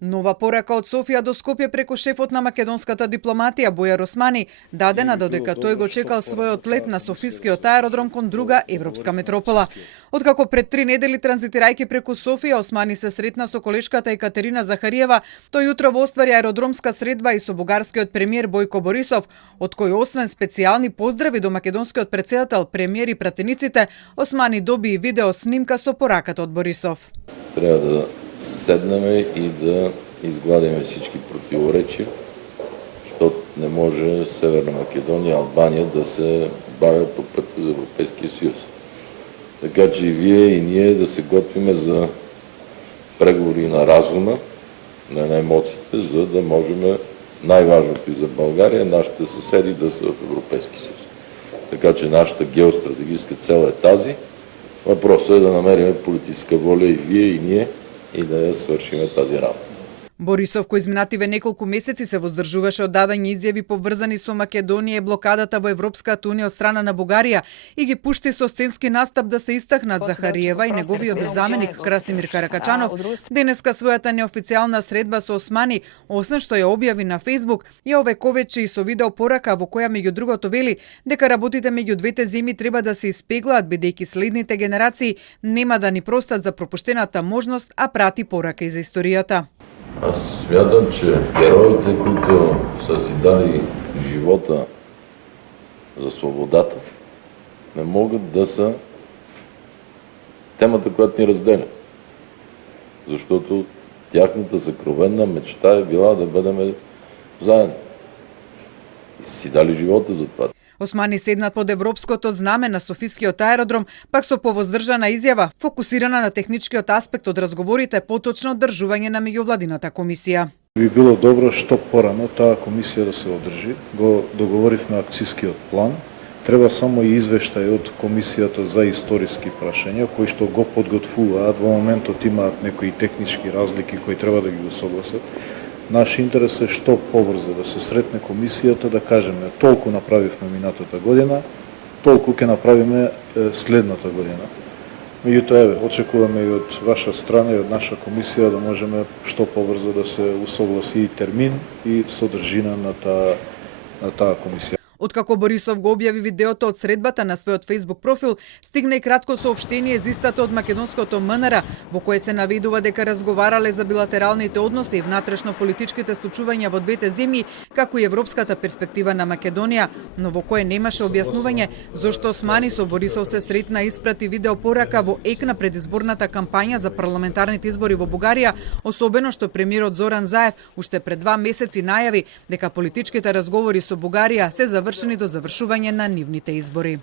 Нова порака од Софија до Скопје преку шефот на македонската дипломатија Бојар Османи, дадена додека тој го чекал својот лет на Софискиот аеродром кон друга европска метропола. Откако пред 3 недели транзитирајќи преку Софија, Османи се сретна со колешката Екатерина Захариева, тој утро во оствари аеродромска средба и со бугарскиот премиер Бојко Борисов, од кој освен специјални поздрави до македонскиот претседател, премиер и пратениците, Османи доби и видео снимка со пораката од Борисов. Треба да седнеме и да изгладиме всички противоречия, защото не може Северна Македонија и Албанија да се бавят по пътя за Европейския съюз. Така че и вие, и ние да се готвиме за преговори на разума, на емоциите, за да можем най-важното и за България, нашите съседи да са в Европейския съюз. Така че нашата геостратегическа цел е тази. Въпросът е да намерим политическа воля и вие, и ние, и да ја свршиме тази работа. Борисов, кој изминативе неколку месеци се воздржуваше од давање изјави поврзани со Македонија и блокадата во Европската унија од страна на Бугарија и ги пушти со сценски настап да се истакнат Захариева и неговиот заменик Красимир Каракачанов, денеска својата неофицијална средба со Османи, освен што ја објави на Фејсбук, ја овековечи и со видео порака во која меѓу другото вели дека работите меѓу двете земји треба да се испеглаат бидејќи следните генерации нема да ни простат за пропуштената можност, а прати порака и за историјата. Аз смятам, че героите, които са си дали живота за свободата, не могат да са темата, която ни разделя. Защото тяхната съкровенна мечта е била да бъдем заедно. И си дали живота за това. Османи седнат под европското знаме на Софискиот аеродром, пак со повоздржана изјава, фокусирана на техничкиот аспект од разговорите, поточно одржување на меѓувладината комисија. Би било добро што порано таа комисија да се одржи. Го договоривме акцијскиот план. Треба само и извештај од комисијата за историски прашања, кои што го подготвуваат. Во моментот имаат некои технички разлики кои треба да ги усогласат. Наш интерес е што побрзо да се сретне комисијата, да кажеме толку направивме минатата година, толку ќе направиме следната година. Меѓутоа, очекуваме и од ваша страна и од наша комисија да можеме што побрзо да се усогласи и термин и содржина на таа комисија. Откако Борисов го објави видеото од средбата на својот Facebook профил, стигна и кратко соопштение зистато од македонското МНР, во кое се наведува дека разговарале за билатералните односи и внатрешно политичките случувања во двете земји, како и европската перспектива на Македонија, но во кое немаше објаснување зошто Османи со Борисов се сретна и испрати видео порака во ек на предизборната кампања за парламентарните избори во Бугарија, особено што премиерот Зоран Заев уште пред 2 месеци најави дека политичките разговори со Бугарија се завршени до завршување на нивните избори.